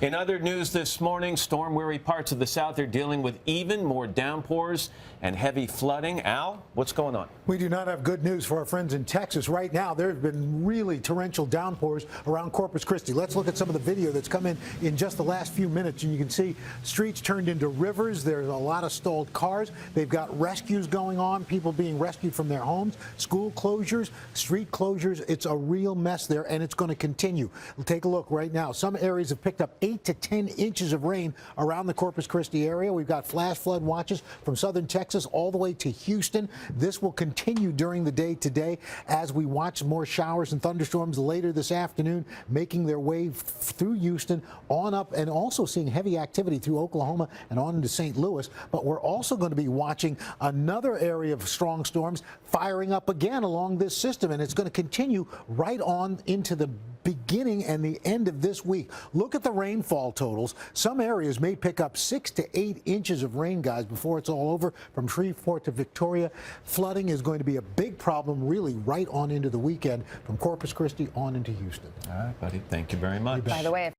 In other news this morning, storm-weary parts of the South are dealing with even more downpours and heavy flooding. Al, what's going on? We do not have good news for our friends in Texas. Right now, there have been really torrential downpours around Corpus Christi. Let's look at some of the video that's come in just the last few minutes, and you can see streets turned into rivers. There's a lot of stalled cars. They've got rescues going on, people being rescued from their homes, school closures, street closures. It's a real mess there, and it's going to continue. We'll take a look right now. Some areas have picked up 8 to 10 inches of rain around the Corpus Christi area. We've got flash flood watches from southern Texas all the way to Houston. This will continue during the day today as we watch more showers and thunderstorms later this afternoon making their way through Houston on up, and also seeing heavy activity through Oklahoma and on into St. Louis. But we're also going to be watching another area of strong storms firing up again along this system, and it's going to continue right on into the beginning and the end of this week. Look at the rainfall totals. Some areas may pick up 6 to 8 inches of rain, guys, before it's all over. From Shreveport to Victoria, flooding is going to be a big problem really right on into the weekend from Corpus Christi on into Houston. All right, buddy. Thank you very much. By the way,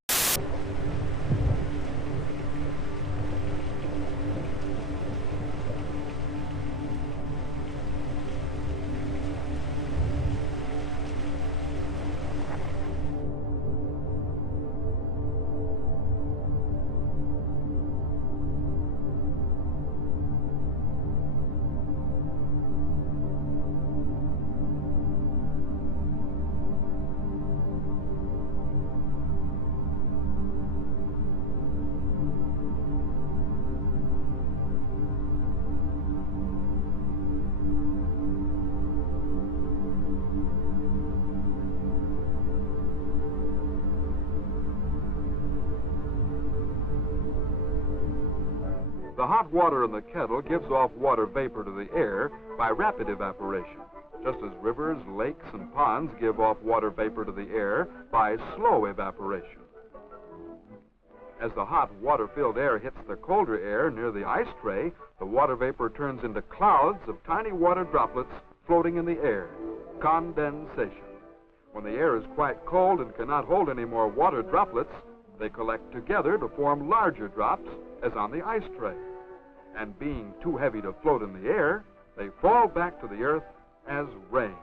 The hot water in the kettle gives off water vapor to the air by rapid evaporation, just as rivers, lakes, and ponds give off water vapor to the air by slow evaporation. As the hot water-filled air hits the colder air near the ice tray, the water vapor turns into clouds of tiny water droplets floating in the air, condensation. When the air is quite cold and cannot hold any more water droplets, they collect together to form larger drops, as on the ice tray. And being too heavy to float in the air, they fall back to the earth as rain.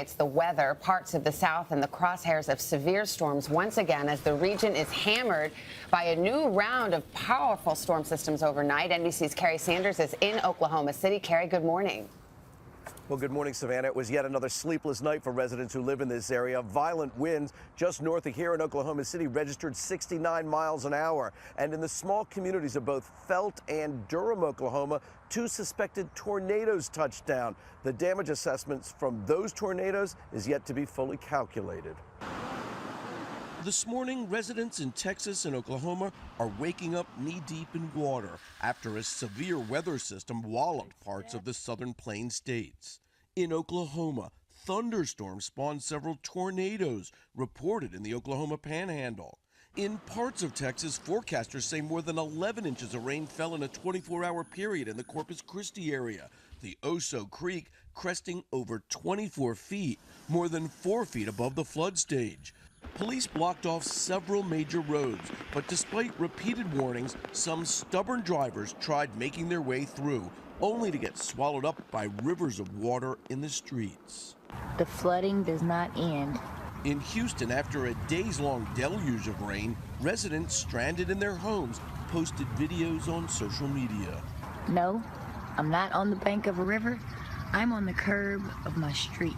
It's the weather, parts of the south in the crosshairs of severe storms once again as the region is hammered by a new round of powerful storm systems overnight. NBC's Carrie Sanders is in Oklahoma City. Carrie, good morning. Well, good morning, Savannah. It was yet another sleepless night for residents who live in this area. Violent winds just north of here in Oklahoma City registered 69 miles an hour. And in the small communities of both Felt and Durham, Oklahoma, 2 suspected tornadoes touched down. The damage assessments from those tornadoes is yet to be fully calculated. This morning, residents in Texas and Oklahoma are waking up knee-deep in water after a severe weather system walloped parts of the southern plain states. In Oklahoma, thunderstorms spawned several tornadoes reported in the Oklahoma Panhandle. In parts of Texas, forecasters say more than 11 inches of rain fell in a 24-hour period in the Corpus Christi area. The Oso Creek cresting over 24 feet, more than 4 feet above the flood stage. Police blocked off several major roads, but despite repeated warnings, some stubborn drivers tried making their way through, only to get swallowed up by rivers of water in the streets. The flooding does not end. In Houston, after a days-long deluge of rain, residents stranded in their homes posted videos on social media. No, I'm not on the bank of a river. I'm on the curb of my street.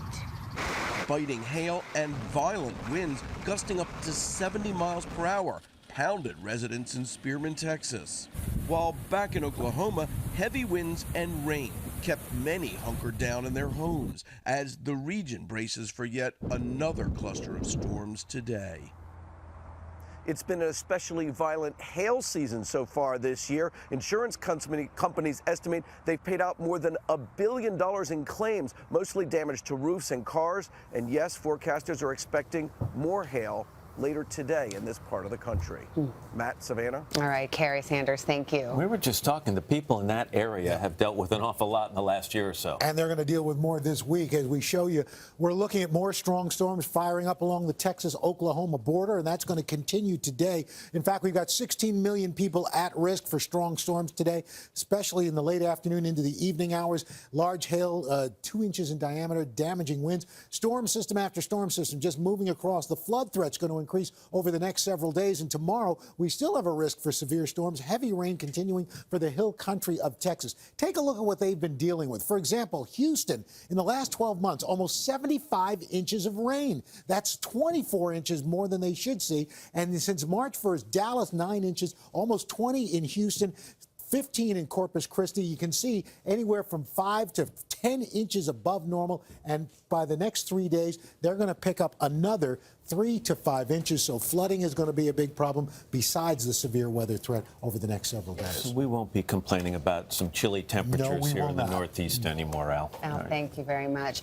Biting hail and violent winds gusting up to 70 miles per hour pounded residents in Spearman, Texas. While back in Oklahoma, heavy winds and rain kept many hunkered down in their homes as the region braces for yet another cluster of storms today. It's been an especially violent hail season so far this year. Insurance companies estimate they've paid out more than $1 billion in claims, mostly damage to roofs and cars. And yes, forecasters are expecting more hail later today in this part of the country. Matt, Savannah? All right, Carrie Sanders, thank you. We were just talking, the people in that area have dealt with an awful lot in the last year or so. And they're going to deal with more this week. As we show you, we're looking at more strong storms firing up along the Texas-Oklahoma border, and that's going to continue today. In fact, we've got 16 million people at risk for strong storms today, especially in the late afternoon into the evening hours. Large hail, 2 inches in diameter, damaging winds. Storm system after storm system just moving across. The flood threat's going to increase over the next several days, and tomorrow we still have a risk for severe storms. Heavy rain continuing for the hill country of Texas. Take a look at what they've been dealing with. For example, Houston, in the last 12 months, almost 75 inches of rain. That's 24 inches more than they should see. And since March 1st, Dallas 9 inches, almost 20 in Houston, 15 in Corpus Christi. You can see anywhere from 5 to 10 inches above normal. And by the next 3 days, they're going to pick up another 3 to 5 inches. So flooding is going to be a big problem besides the severe weather threat over the next several days. So we won't be complaining about some chilly temperatures here in the Northeast anymore, Al. Al, thank you very much.